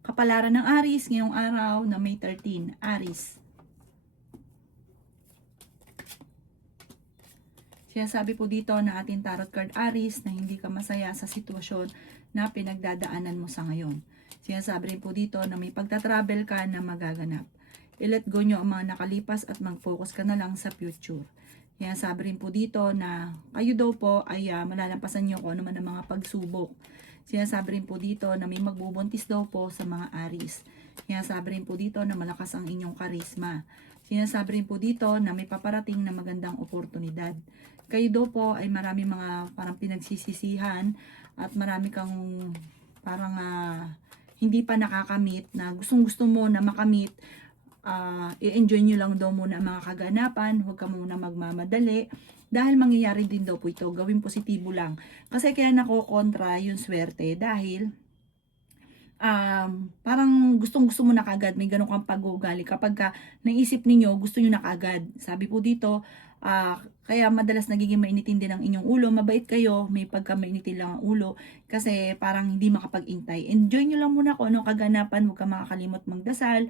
Kapalaran ng Aries ngayong araw na May 13, Aries. Sinasabi po dito na ating tarot card Aries na hindi ka masaya sa sitwasyon na pinagdadaanan mo sa ngayon. Sinasabi rin po dito na may pagta-travel ka na magaganap. I-let go nyo ang mga nakalipas at mag-focus ka na lang sa future. Sinasabi rin po dito na kayo daw po ay malalampasan nyo kung ano man ang mga pagsubok. Sinasabi rin po dito na may magbubuntis daw po sa mga Aries. Sinasabi rin po dito na malakas ang inyong karisma. Sinasabi rin po dito na may paparating na magandang oportunidad. Kayo daw po ay marami mga parang pinagsisisihan at marami kang parang hindi pa nakakamit na gustong-gusto mo na makamit. I-enjoy nyo lang daw muna ang mga kaganapan, huwag ka muna magmamadali dahil mangyayari din daw po ito, gawin positibo lang. Kasi kaya nakokontra yung swerte dahil parang gustong-gusto mo na kagad, may ganun kang pag-uugali kapag naisip ninyo, gusto nyo na kagad. Sabi po dito, kaya madalas nagiging mainitin din ang inyong ulo, mabait kayo, may pagka mainitin lang ang ulo, kasi parang hindi makapag-intay. Enjoy nyo lang muna kung anong kaganapan, huwag ka makakalimot magdasal,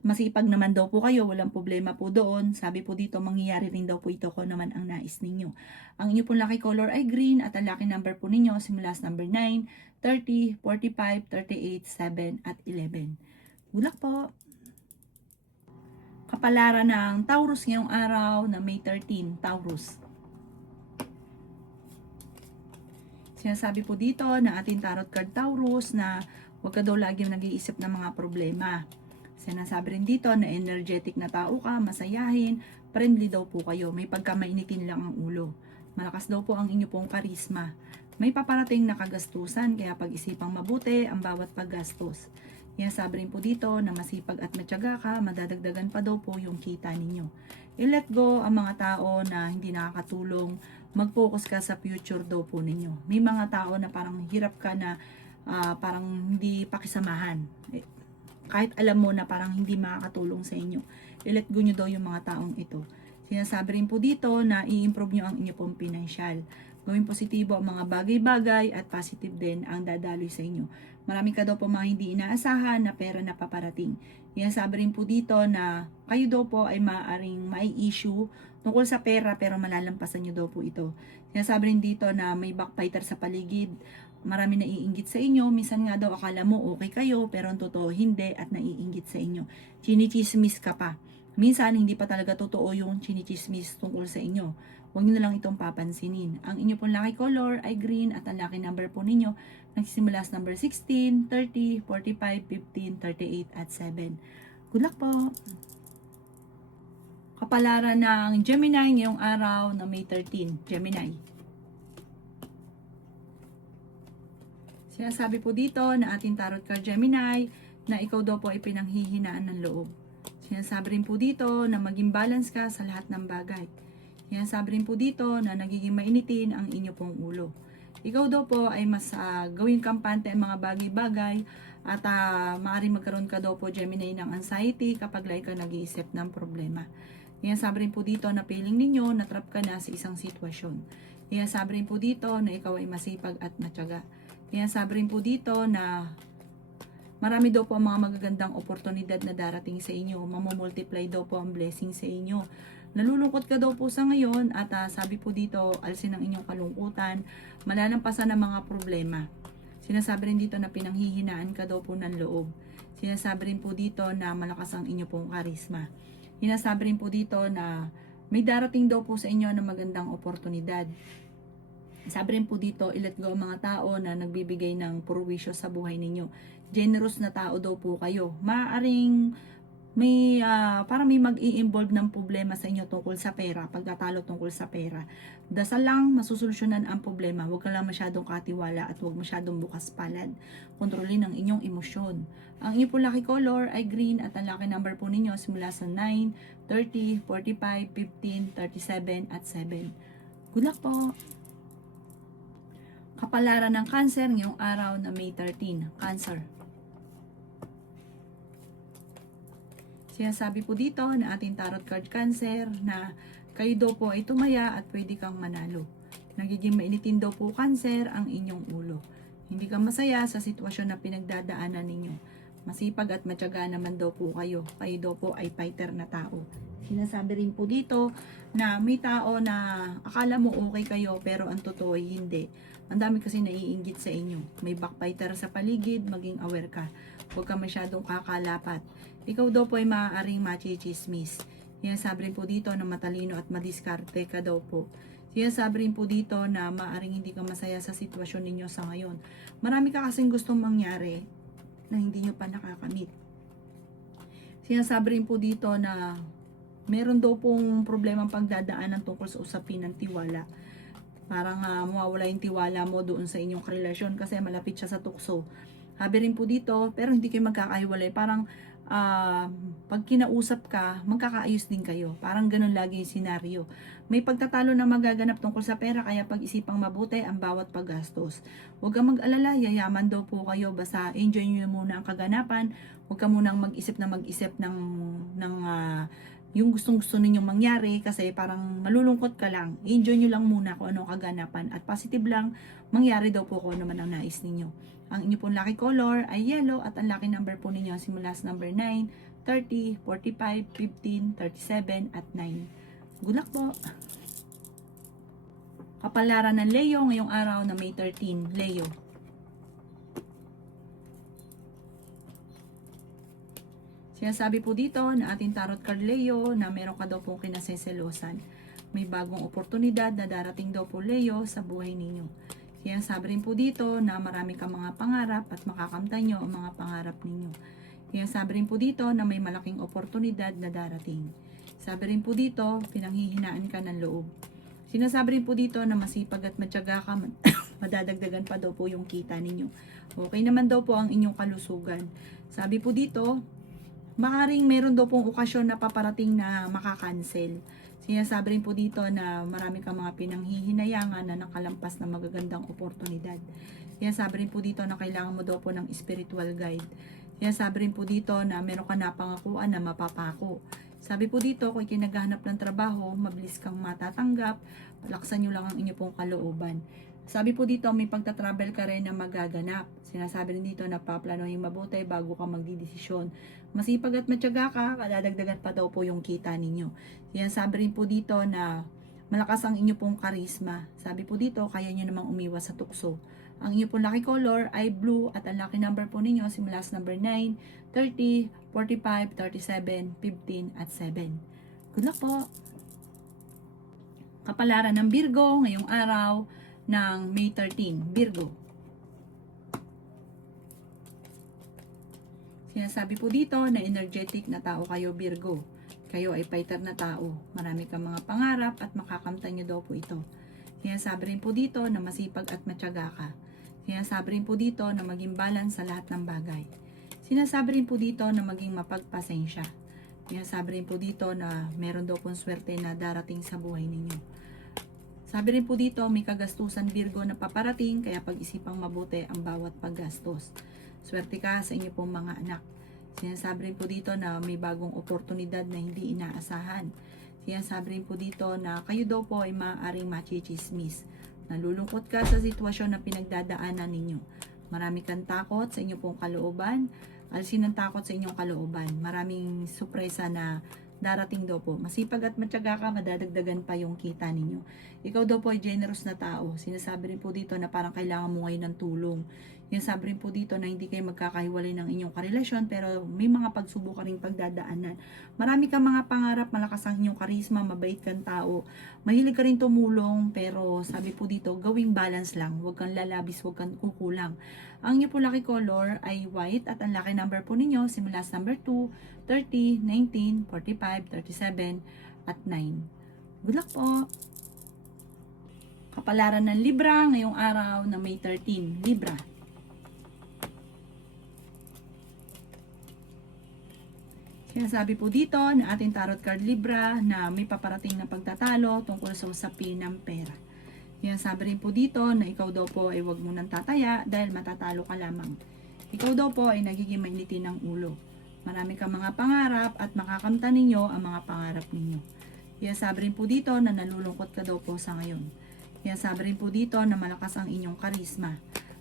masipag naman daw po kayo, walang problema po doon. Sabi po dito, mangyayari rin daw po ito kung naman ang nais ninyo. Ang inyo pong lucky color ay green at ang lucky number po ninyo simula sa number 9, 30, 45, 38, 7 at 11. Good luck po! Kapalaran ng Taurus ngayong araw na May 13, Taurus. Sinasabi po dito na ating tarot card Taurus na huwag ka daw lagi nag-iisip ng mga problema. Sinasabi rin dito na energetic na tao ka, masayahin, friendly daw po kayo, may pagkamainitin lang ang ulo. Malakas daw po ang inyo pong karisma. May paparating na kagastusan, kaya pag-isipang mabuti ang bawat paggastos. Sinasabi rin po dito na masipag at matyaga ka, madadagdagan pa daw po yung kita ninyo. I-let go ang mga tao na hindi nakakatulong, mag-focus ka sa future daw po ninyo. May mga tao na parang hirap ka na parang hindi pakisamahan. Kahit alam mo na parang hindi makakatulong sa inyo, i-let go nyo daw yung mga taong ito. Sinasabi rin po dito na i-improve nyo ang inyo pong financial. Gawing positibo ang mga bagay-bagay at positive din ang dadaloy sa inyo. Marami ka daw po mga hindi inaasahan na pera na paparating. Sinasabi rin po dito na kayo daw po ay maaaring may issue tungkol sa pera pero malalampasan nyo daw po ito. Sinasabi rin dito na may backbiter sa paligid. Marami naiinggit sa inyo, minsan nga daw akala mo okay kayo, pero ang totoo hindi at naiinggit sa inyo. Chinichismis ka pa. Minsan hindi pa talaga totoo yung chinichismis tungkol sa inyo. Huwag niyo na lang itong papansinin. Ang inyo pong lucky color ay green at ang lucky number po ninyo nagsisimula sa number 16, 30, 45, 15, 38 at 7. Good luck po! Kapalaran ng Gemini ngayong araw na May 13, Gemini. Sinasabi po dito na ating tarot card Gemini na ikaw daw po ay pinanghihinaan ng loob. Sinasabi rin po dito na maging balance ka sa lahat ng bagay. Sinasabi rin po dito na nagiging mainitin ang inyo pong ulo. Ikaw daw po ay mas gawing kampante ang mga bagay-bagay at maaaring magkaroon ka daw po Gemini ng anxiety kapag lagi ka nag-iisip ng problema. Sinasabi rin po dito na feeling ninyo na trap ka na sa isang sitwasyon. Sinasabi rin po dito na ikaw ay masipag at matyaga. Sinasabi rin po dito na marami daw po ang mga magagandang oportunidad na darating sa inyo. Mamumultiply daw po ang blessing sa inyo. Nalulungkot ka daw po sa ngayon at sabi po dito, alsin ang inyong kalungkutan, malalampasan ang mga problema. Sinasabi rin dito na pinanghihinaan ka daw po ng loob. Sinasabi rin po dito na malakas ang inyo pong karisma. Sinasabi rin po dito na may darating daw po sa inyo na magandang oportunidad. Sabi rin po dito, i-let go ang mga tao na nagbibigay ng purwisyo sa buhay ninyo. Generous na tao daw po kayo. Maaaring may parang may mag-i-involve ng problema sa inyo tungkol sa pera, pagtatalo tungkol sa pera. Dasal lang, masusolusyonan ang problema. Huwag ka lang masyadong katiwala at huwag masyadong bukas palad. Kontrolin ang inyong emosyon. Ang inyong po lucky color ay green at ang lucky number po ninyo simula sa 9, 30, 45, 15, 37 at 7. Good luck po! Kapalaran ng Cancer ngayong araw na May 13, Cancer. Sinasabi po dito na ating tarot card Cancer na kayo daw po ay tumaya at pwede kang manalo. Nagiging mainitin daw po Cancer ang inyong ulo. Hindi ka masaya sa sitwasyon na pinagdadaanan ninyo. Masipag at matyaga naman daw po kayo. Kayo daw po ay fighter na tao. Sinasabi rin po dito na may tao na akala mo okay kayo pero ang totoo ay hindi. Ang dami kasi naiinggit sa inyo. May backbiter sa paligid, maging aware ka. Huwag ka masyadong kakalapat. Ikaw daw po ay maaaring machichismis. Sinasabi rin po dito na matalino at madiskarte ka daw po. Sinasabi rin po dito na maaaring hindi ka masaya sa sitwasyon ninyo sa ngayon. Marami ka kasing gustong mangyari na hindi nyo pa nakakamit. Sinasabi rin po dito na meron daw pong problemang pagdadaanan tungkol sa usapin ng tiwala. Parang mawawala yung tiwala mo doon sa inyong relasyon kasi malapit siya sa tukso. Sabi rin po dito, pero hindi kayo magkakahiwalay. Parang pag kinausap ka, magkakaayos din kayo. Parang ganun lagi yung senaryo. May pagtatalo na magaganap tungkol sa pera, kaya pag-isipang mabuti ang bawat paggastos. Huwag kang mag-alala, yayaman daw po kayo. Basta enjoy nyo muna ang kaganapan. Huwag ka munang mag-isip ng yung gustong-gusto ninyong mangyari kasi parang malulungkot ka lang. Enjoy nyo lang muna kung anong kaganapan at positive lang mangyari daw po kung ano man ang nais ninyo. Ang inyo pong lucky color ay yellow at ang lucky number po ninyo simula sa number 9, 30, 45, 15, 37 at 9. Good luck po! Kapalaran ng Leo ngayong araw na May 13, Leo. Sinasabi po dito na ating tarot card Leo na meron ka daw pong kinaseselosan. May bagong oportunidad na darating daw po Leo sa buhay ninyo. Sinasabi rin po dito na marami kang mga pangarap at makakamtan nyo ang mga pangarap ninyo. Sinasabi rin po dito na may malaking oportunidad na darating. Sabi rin po dito, pinanghihinaan ka ng loob. Sinasabi rin po dito na masipag at matyaga ka, madadagdagan pa daw po yung kita ninyo. Okay naman daw po ang inyong kalusugan. Sabi po dito, maaring meron daw pong okasyon na paparating na makakancel. Sinasabi rin po dito na marami kang mga pinanghihinayangan na nakalampas na magagandang oportunidad. Sinasabi rin po dito na kailangan mo daw po ng spiritual guide. Sinasabi rin po dito na meron ka napangakuan na mapapako. Sabi po dito, kung kinaghahanap ng trabaho, mabilis kang matatanggap, palaksan nyo lang ang inyo pong kalooban. Sabi po dito, may pagtatravel ka rin na magaganap. Sinasabi rin dito na paplanuhin mabuti bago ka magdidesisyon. Masipag at matyaga ka, kadadagdagan pa daw po yung kita ninyo. Sinasabi rin po dito na malakas ang inyo pong karisma. Sabi po dito, kaya nyo namang umiwas sa tukso. Ang inyo pong lucky color ay blue at ang lucky number po ninyo simula sa number 9, 30, 45, 37, 15 at 7. Good luck po! Kapalaran ng Virgo ngayong araw ng May 13, Virgo. Sinasabi po dito na energetic na tao kayo, Virgo. Kayo ay fighter na tao. Marami kang mga pangarap at makakamtan nyo daw po ito. Sinasabi rin po dito na masipag at matyaga ka. Sinasabi rin po dito na maging balance sa lahat ng bagay. Sinasabi rin po dito na maging mapagpasensya. Sinasabi rin po dito na meron daw pong swerte na darating sa buhay ninyo. Sabi rin po dito, may kagastusan Virgo na paparating, kaya pag-isipang mabuti ang bawat paggastos. Swerte ka sa inyo pong mga anak. Sinasabi rin po dito na may bagong oportunidad na hindi inaasahan. Sinasabi rin po dito na kayo daw po ay maaaring machichismis. Nalulungkot ka sa sitwasyon na pinagdadaanan ninyo. Marami kang takot sa inyo pong kalooban. Alisin ang takot sa inyong kalooban. Maraming sorpresa na darating daw po. Masipag at matyaga ka, madadagdagan pa yung kita ninyo. Ikaw daw po ay generous na tao. Sinasabi rin po dito na parang kailangan mo ngayon ng tulong. Sinasabi rin po dito na hindi kayo magkakahiwalay ng inyong karelasyon pero may mga pagsubok ka rin pagdadaanan. Marami kang mga pangarap, malakas ang inyong karisma, mabait kang tao. Mahilig ka rin tumulong pero sabi po dito, gawing balance lang. Huwag kang lalabis, huwag kang kukulang. Ang inyo po lucky color ay white at ang lucky number po ninyo simula sa number 2, 30, 19, 45, 37 at 9. Good luck po! Kapalaran ng Libra ngayong araw na May 13, Libra. Sinasabi po dito na ating tarot card Libra na may paparating na pagtatalo tungkol sa usapin ng pera. Sinasabi rin po dito na ikaw daw po ay huwag munang tataya dahil matatalo ka lamang. Ikaw daw po ay nagiging mainitin ng ulo. Marami kang mga pangarap at makakamtan ninyo ang mga pangarap ninyo. Sinasabi rin po dito na nalulungkot ka daw po sa ngayon. Sinasabi rin po dito na malakas ang inyong karisma.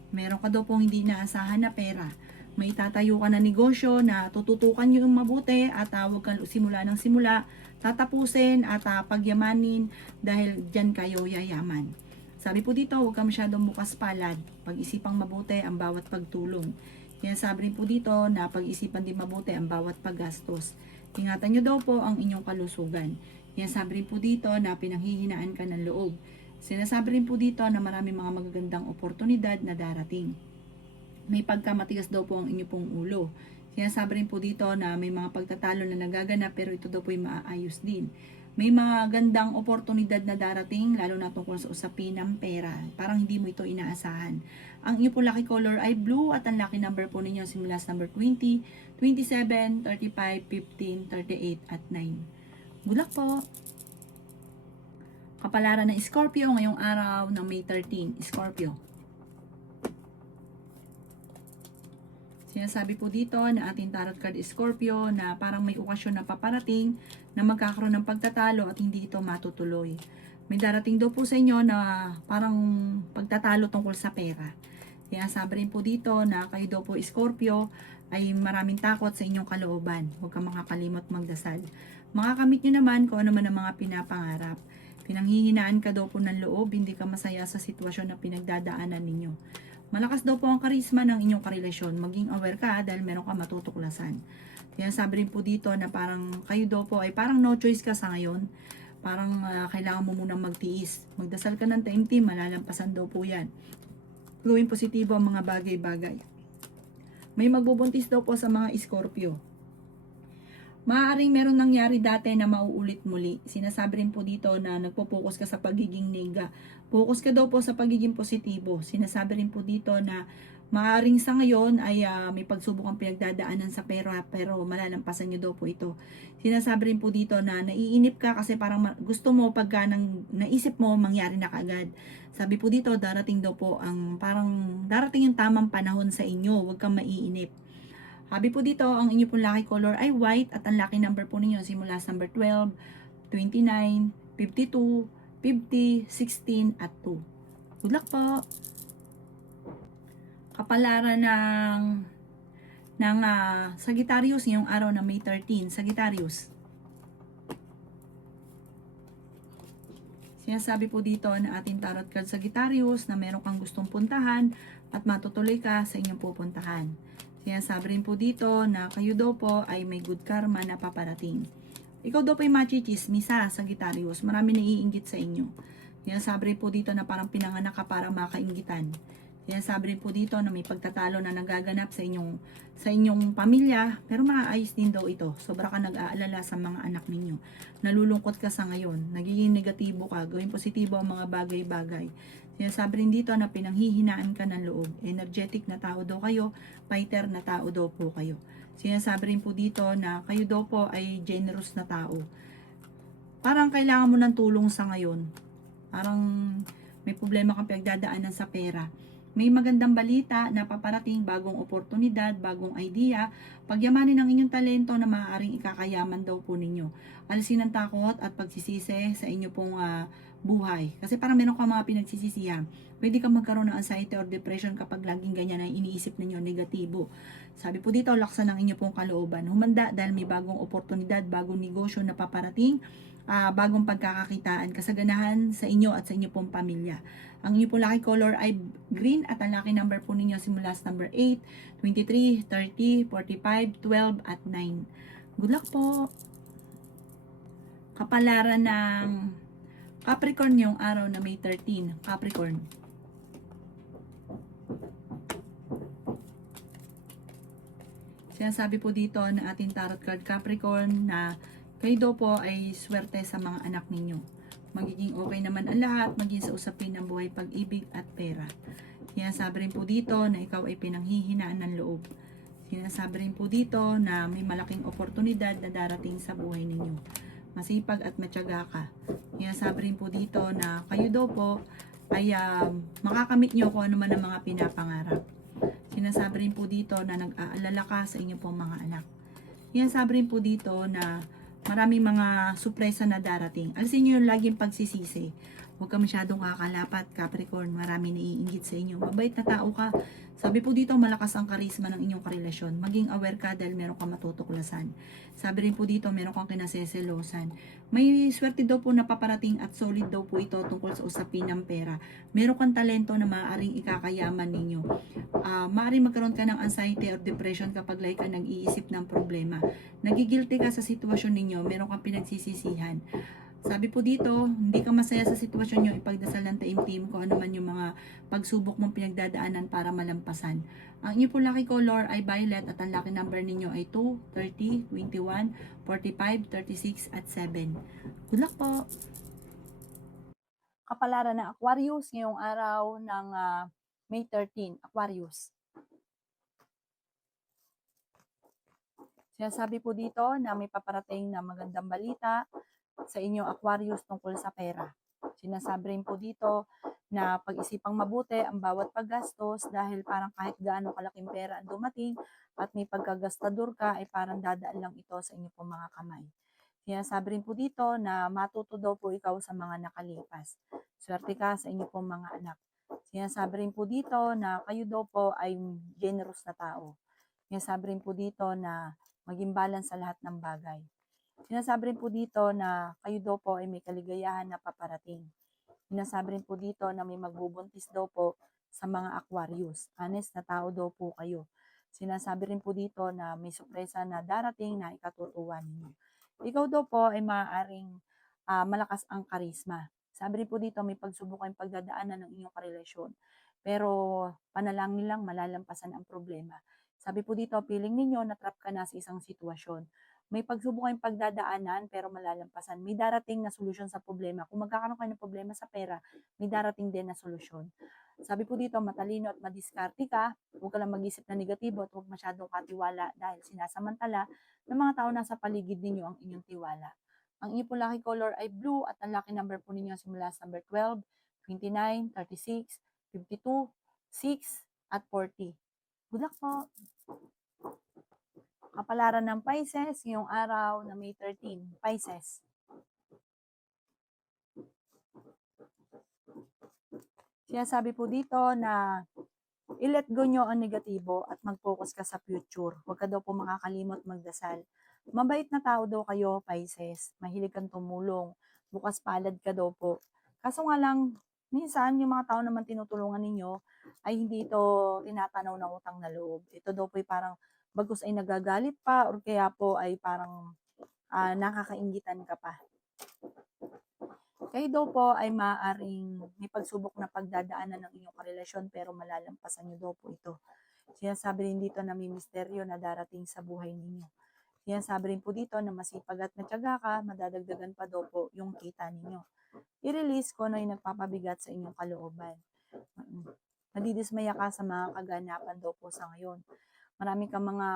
Meron ka daw pong hindi naasahan na pera. May itatayo ka na negosyo na tututukan nyo yung mabuti at huwag kang simula ng simula, tatapusin at pagyamanin dahil dyan kayo yayaman. Sabi po dito, huwag kang masyadong bukas palad. Pag-isipang mabuti ang bawat pagtulong. Yan sabi rin po dito na pag-isipan din mabuti ang bawat paggastos. Ingatan nyo daw po ang inyong kalusugan. Yan sabi rin po dito na pinanghihinaan ka ng loob. Sinasabi rin po dito na marami mga magagandang oportunidad na darating. May pagkamatigas daw po ang inyong pong ulo. Sinasabi rin po dito na may mga pagtatalo na nagaganap pero ito daw po ay maaayos din. May mga gandang oportunidad na darating lalo na tungkol sa usapin ng pera. Parang hindi mo ito inaasahan. Ang inyong po lucky color ay blue at ang lucky number po ninyo simula sa number 20, 27, 35, 15, 38 at 9. Good luck po! Kapalaran ng Scorpio ngayong araw ng May 13. Scorpio. Sinasabi po dito na ating tarot card Scorpio na parang may okasyon na paparating na magkakaroon ng pagtatalo at hindi ito matutuloy. May darating daw po sa inyo na parang pagtatalo tungkol sa pera. Sinasabi rin po dito na kayo daw po Scorpio ay maraming takot sa inyong kalooban. Huwag kang makakalimot magdasal. Makakamit nyo naman kung ano man ang mga pinapangarap. Pinanghihinaan ka daw po ng loob, hindi ka masaya sa sitwasyon na pinagdadaanan ninyo. Malakas daw po ang karisma ng inyong karelasyon. Maging aware ka dahil meron ka matutuklasan. Kaya sabi rin po dito na parang kayo daw po ay parang no choice ka sa ngayon. Parang kailangan mo munang magtiis. Magdasal ka ng taimtim, malalampasan daw po yan. Gawin positibo ang mga bagay-bagay. May magbubuntis daw po sa mga Scorpio. Maaaring meron nangyari dati na mauulit muli. Sinasabi rin po dito na nagpo-focus ka sa pagiging nega. Focus ka daw po sa pagiging positibo. Sinasabi rin po dito na maaaring sa ngayon ay may pagsubok ang pinagdadaanan sa pera pero malalampasan nyo daw po ito. Sinasabi rin po dito na naiinip ka kasi parang gusto mo pagka naisip mo mangyari na kaagad. Sabi po dito darating daw po ang parang darating yung tamang panahon sa inyo. Huwag kang maiinip. Sabi po dito, ang inyo pong lucky color ay white at ang lucky number po ninyo simula sa number 12, 29, 52, 50, 16 at 2. Good luck po! Kapalaran ng Sagittarius ngayong araw na May 13. Sagittarius. Sinasabi po dito na ating tarot card Sagittarius na meron kang gustong puntahan at matutuloy ka sa inyong pupuntahan. Sinasabi rin po dito na kayo daw po ay may good karma na paparating. Ikaw daw po ay machichismisa, Sagittarius. Marami naiinggit sa inyo. Sinasabi rin po dito na parang pinanganak ka para makainggitan. Sinasabi rin po dito na may pagtatalo na nagaganap sa inyong pamilya. Pero maayos din daw ito. Sobra ka nag-aalala sa mga anak ninyo. Nalulungkot ka sa ngayon. Nagiging negatibo ka. Gawin positibo ang mga bagay-bagay. Sinasabi rin dito na pinanghihinaan ka ng loob. Energetic na tao daw kayo, fighter na tao daw po kayo. Sinasabi rin po dito na kayo daw po ay generous na tao. Parang kailangan mo ng tulong sa ngayon. Parang may problema kang pinagdadaanan sa pera. May magandang balita na paparating, bagong oportunidad, bagong idea. Pagyamanin ang inyong talento na maaaring ikakayaman daw po ninyo. Alisin ang takot at pagsisisi sa inyo pong buhay. Kasi parang meron ka mga pinagsisisihan. Pwede kang magkaroon ng anxiety or depression kapag laging ganyan ang iniisip ninyo negatibo. Sabi po dito, laksan ang inyo pong kalooban. Humanda dahil may bagong oportunidad, bagong negosyo na paparating, bagong pagkakakitaan, kasaganahan sa inyo at sa inyo pong pamilya. Ang inyo pong lucky color ay green at ang lucky number po ninyo simula sa number 8, 23, 30, 45, 12 at 9. Good luck po! Kapalaran ng Capricorn yung araw na May 13. Capricorn. Sinasabi po dito na ating tarot card Capricorn na kayo daw po ay swerte sa mga anak ninyo. Magiging okay naman ang lahat, maging sa usapin ng buhay, pag-ibig at pera. Sinasabi rin po dito na ikaw ay pinanghihinaan ng loob. Sinasabi rin po dito na may malaking oportunidad na darating sa buhay ninyo. Masipag at matyaga ka. Sinasabi rin po dito na kayo daw po ay makakamit nyo kung ano man ang mga pinapangarap. Sinasabi rin po dito na nag-aalala ka sa inyong pong mga anak. Sinasabi rin po dito na maraming mga sorpresa na darating. Alisin nyo yung laging pagsisisi. Huwag ka masyadong kakalapat, Capricorn. Marami naiinggit sa inyo. Mabait na tao ka. Sabi po dito, malakas ang karisma ng inyong karelasyon. Maging aware ka dahil meron kang matutuklasan. Sabi rin po dito, meron kang kinaseselosan. May swerte daw po na paparating at solid daw po ito tungkol sa usapin ng pera. Meron kang talento na maaaring ikakayaman ninyo. Maaaring magkaroon ka ng anxiety or depression kapag like ka nag-iisip ng problema. Nagigilty ka sa sitwasyon ninyo, meron kang pinagsisisihan. Sabi po dito, hindi ka masaya sa sitwasyon nyo, ipagdasal ng taimtim kung ano man yung mga pagsubok mong pinagdadaanan para malampasan. Ang inyo po lucky color ay violet at ang lucky number ninyo ay 2, 30, 21, 45, 36 at 7. Good luck po! Kapalaran ng Aquarius ngayong araw ng May 13, Aquarius. Sinasabi po dito na may paparating na magandang balita sa inyo Aquarius tungkol sa pera. Sinasabi rin po dito na pag-isipang mabuti ang bawat paggastos dahil parang kahit gaano kalaking pera ang dumating at may pagkagastador ka ay parang dadaan lang ito sa inyo pong mga kamay. Sinasabi rin po dito na matuto daw po ikaw sa mga nakalipas. Swerte ka sa inyo pong mga anak. Sinasabi rin po dito na kayo daw po ay generous na tao. Sinasabi rin po dito na maging balance sa lahat ng bagay. Sinasabi rin po dito na kayo daw po ay may kaligayahan na paparating. Sinasabi rin po dito na may magbubuntis daw po sa mga Aquarius. Honest na tao daw po kayo. Sinasabi rin po dito na may sorpresa na darating na ikatutuwa ninyo. Ikaw daw po ay maaaring malakas ang karisma. Sabi rin po dito may pagsubok kayong pagdadaanan ng inyong karelasyon. Pero panalangin lang malalampasan ang problema. Sabi po dito, feeling ninyo na-trap ka na sa isang sitwasyon. May pagsubok kayong pagdadaanan pero malalampasan. May darating na solusyon sa problema. Kung magkakaroon kayo ng problema sa pera, may darating din na solusyon. Sabi po dito, matalino at madiskarte ka. Huwag ka lang mag-isip na negatibo at huwag masyadong katiwala dahil sinasamantala ng mga tao nasa paligid ninyo ang inyong tiwala. Ang inyong po lucky color ay blue at ang lucky number po ninyo simula sa number 12, 29, 36, 52, 6 at 40. Good luck po! Kapalaran ng Pisces ngayong araw na May 13. Pisces. Sinasabi po dito na i-let go nyo ang negatibo at mag-focus ka sa future. Huwag ka daw po makakalimot magdasal. Mabait na tao daw kayo, Pisces. Mahilig kang tumulong. Bukas palad ka daw po. Kaso nga lang, minsan yung mga tao naman tinutulungan ninyo ay hindi ito tinatanaw ng utang na loob. Ito daw po ay parang bagkus ay nagagalit pa or kaya po ay parang nakakaingitan ka pa. Kayo daw po ay maaaring may pagsubok na pagdadaanan ng inyong karelasyon pero malalampasan nyo daw po ito. Sinasabi rin dito na may misteryo na darating sa buhay ninyo. Sinasabi rin po dito na masipag at matyaga ka, madadagdagan pa daw po yung kita ninyo. I-release ko na yung nagpapabigat sa inyong kalooban. Nadidismaya ka sa mga kaganapan daw po sa ngayon. Marami kang mga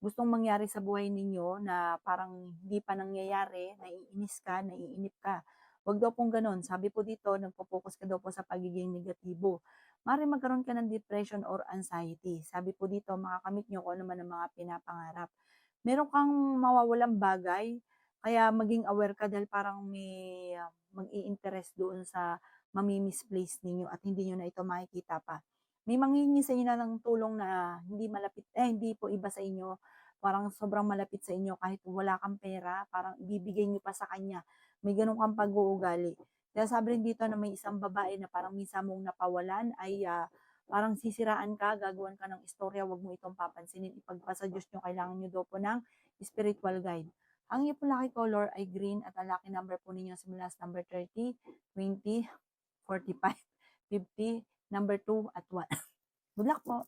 gustong mangyari sa buhay ninyo na parang hindi pa nangyayari, naiinis ka, naiinip ka. Huwag daw pong ganun. Sabi po dito, nagpo-focus ka daw po sa pagiging negatibo. Maaaring magkaroon ka ng depression or anxiety. Sabi po dito, makakamit nyo kung ano man ang mga pinapangarap. Meron kang mawawalang bagay, kaya maging aware ka dahil parang may mag-i-interest doon sa mami-misplace ninyo at hindi nyo na ito makikita pa. May manghihingi sa inyo na ng tulong na hindi malapit, hindi po iba sa inyo, parang sobrang malapit sa inyo kahit wala kang pera, parang ibibigay nyo pa sa kanya. May ganun kang pag-uugali. Kaya sabi rin dito na may isang babae na parang minsan mong napawalan ay parang sisiraan ka, gagawan ka ng istorya, wag mo itong papansinin. Ipagpasa Diyos nyo, kailangan nyo daw po ng spiritual guide. Ang inyong lucky color ay green at ang lucky number po ninyo simula sa number 30, 20, 45, 50, number 2 at 1. Good luck po!